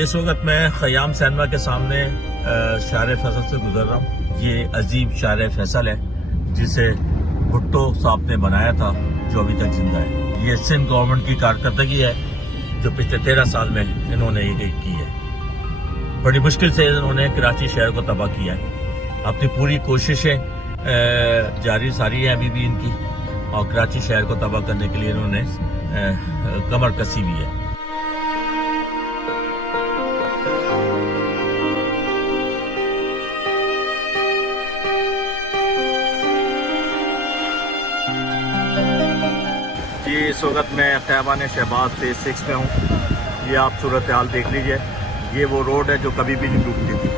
इस वक्त मैं खयाम सिनेमा के सामने शार फैसल से गुजर रहा हूँ। ये अजीम शार फैसल है जिसे भुट्टो साहब ने बनाया था, जो अभी तक जिंदा है। ये सिंध गवर्नमेंट की कारकर्दगी है जो पिछले 13 साल में इन्होंने ये की है। बड़ी मुश्किल से इन्होंने कराची शहर को तबाह किया है। अपनी पूरी कोशिशें जारी सारी है अभी भी इनकी, और कराची शहर को तबाह करने के लिए इन्होंने कमर कसी भी है। जी इस वक्त मैं खयाबान शहबाज फेज 6 में हूँ। ये आप सूरत हाल देख लीजिए। ये वो रोड है जो कभी भी नहीं डूबती थी।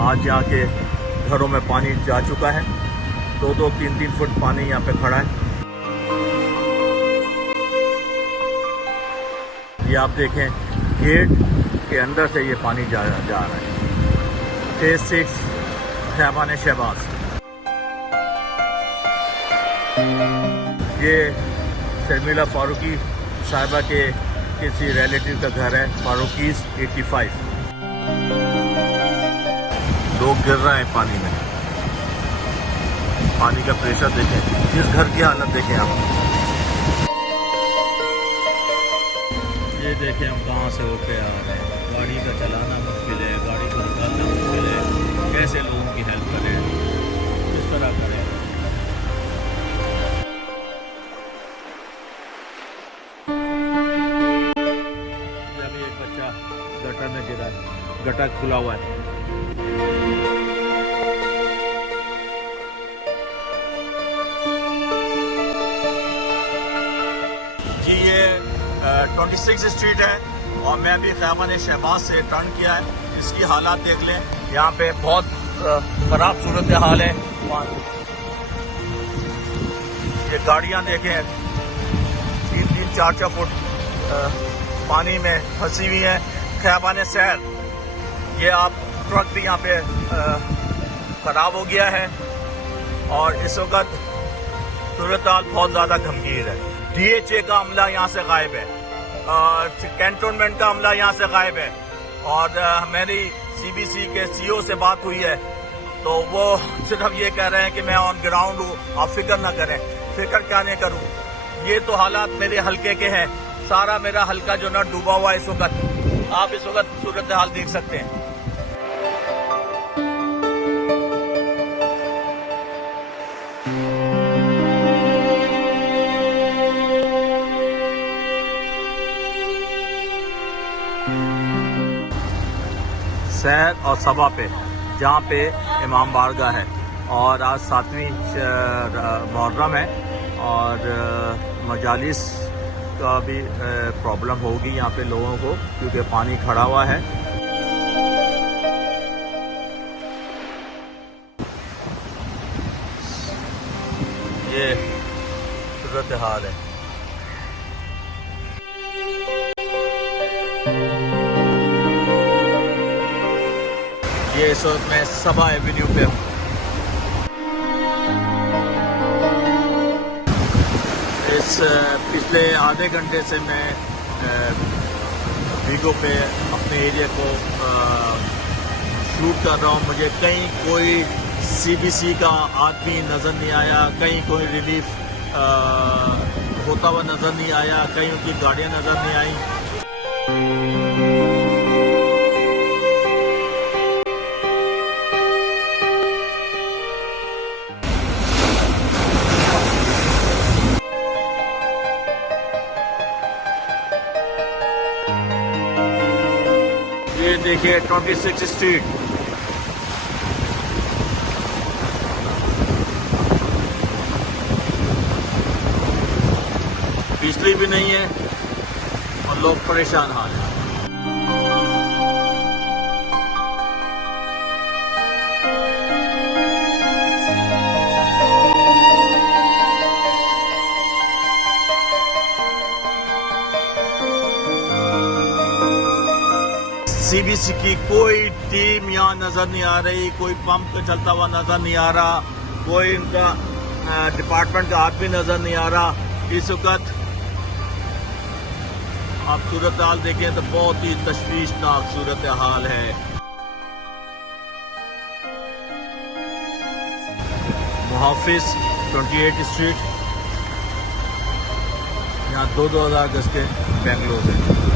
आज यहाँ के घरों में पानी जा चुका है। 2-2, 3-3 फुट पानी यहाँ पे खड़ा है। ये आप देखें, गेट के अंदर से ये पानी जा रहा है। फेज 6 खयाबान शहबाज। ये शर्मिला फारूकी साहिबा के किसी रिलेटिव का घर है, फारूकीज 85। लोग गिर रहे हैं पानी में। पानी का प्रेशर देखें, इस घर की हालत देखें आप। ये देखें हम कहाँ से होके आ रहे हैं। गाड़ी का चलाना मुश्किल है, गाड़ी को निकालना मुश्किल है। कैसे लोगों की हेल्प करें, किस तरह करें। गटर में गिरा है, गटर खुला हुआ है। जी ये 26 स्ट्रीट है और मैं अभी खयाबान शहबाज से टर्न किया है। इसकी हालात देख लें, यहाँ पे बहुत खराब सूरत हाल है। ये गाड़ियाँ देखें 3-3, 4-4 फुट पानी में फंसी हुई है। खयाबान शहर, ये आप ट्रक भी यहाँ पे खराब हो गया है और इस वक्त सूरत हाल बहुत ज़्यादा गंभीर है। DHA का अमला यहाँ से गायब है और कैंटोनमेंट का अमला यहाँ से गायब है। और मेरी CBC के CEO से बात हुई है तो वो सिर्फ ये कह रहे हैं कि मैं ऑन ग्राउंड हूँ, आप फिक्र ना करें। फिक्र क्या नहीं करूँ, ये तो हालात मेरे हल्के के हैं। सारा मेरा हल्का जो ना डूबा हुआ इस वक्त, आप इस वक्त सूरत हाल देख सकते हैं। सहर और सबा पे, जहाँ पे इमाम बारगाह है, और आज 7वीं मुहर्रम है और मजालिस का भी प्रॉब्लम होगी यहाँ पे लोगों को, क्योंकि पानी खड़ा हुआ है। ये सूरत हाल है। ये इस वक्त मैं सबा एवेन्यू पे हूँ। इस पिछले आधे घंटे से मैं वीगो पे अपने एरिया को शूट कर रहा हूँ। मुझे कहीं कोई CBC का आदमी नज़र नहीं आया, कहीं कोई रिलीफ होता हुआ नज़र नहीं आया, कहीं उनकी गाड़ियाँ नज़र नहीं आई। ये देखिए 26 स्ट्रीट। बिजली भी नहीं है और लोग परेशान हाल हैं। CBC की कोई टीम यहाँ नजर नहीं आ रही, कोई पंप चलता हुआ नजर नहीं आ रहा, कोई इनका डिपार्टमेंट का आदमी नजर नहीं आ रहा। इस वक्त आप सूरत हाल देखें तो बहुत ही तशवीशनाक सूरत हाल है। मुहाफिज 28 स्ट्रीट, यहाँ 2-2 हज़ार गज के बेंगलोर हैं।